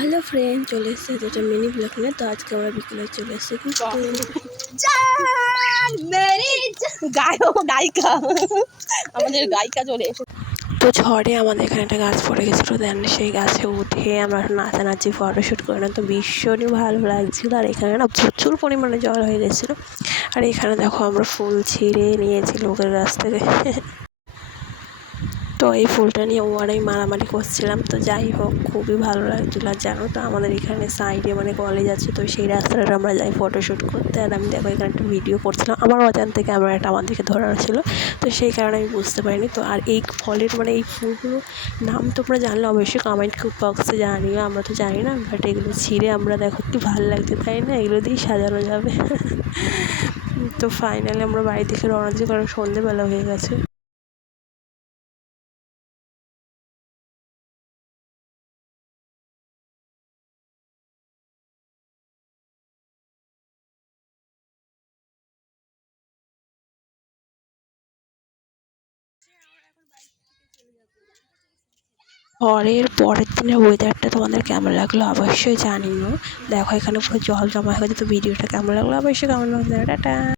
Hello friend, চলে এসেছে যেটা মিনি ব্লগ নিয়ে। তো আজকে আমরা বিকেলে চলে এসেছি কিন্তু গায়িকা আমাদের গায়িকা চলে এসেছে। তো ঝড়ে আমাদের এখানে একটা গাছ পড়ে গেছিলো, দেন সেই গাছে উঠে আমরা নাচানাচি ফটোশ্যুট করে না, তো ভীষণই ভালো লাগছিলো। আর এখানে না প্রচুর পরিমাণে জল হয়ে গেছিলো। আর এখানে দেখো আমরা ফুল ছিঁড়ে নিয়েছি লোকের গাছ থেকে। তো এই ফুলটা নিয়ে ওরাই মারামারি করছিলাম। তো যাই হোক, খুবই ভালো লাগছিলো। আর জানো তো আমাদের এখানে সাইডে কলেজ আছে, তো সেই রাস্তাটা আমরা যাই ফটোশ্যুট করতে। আর আমি দেখো এখানে একটা ভিডিও করছিলাম, আমার অজান্তে ক্যামেরাটা আমার দিকে ধরানো ছিল, তো সেই কারণে আমি বুঝতে পারিনি। তো আর এই ফলের এই ফুলগুলো নাম তোমরা জানলে অবশ্যই কমেন্ট বক্সে জানিও, আমরা তো জানি না। বাট এগুলো ছিঁড়ে আমরা দেখো কি ভালো লাগছে, তাই না? এগুলো দিয়েই সাজানো যাবে। তো ফাইনালি আমরা বাড়ি থেকে রওনা দিই, কারণ সন্ধেবেলা হয়ে গেছে। পরের দিনের ওয়েদারটা তোমাদের কেমন লাগলো অবশ্যই জানিও। দেখো এখানে পুরো জল জমা হয়ে গেছে। তো ভিডিওটা কেমন লাগলো অবশ্যই কমেন্ট বক্সে টাটা।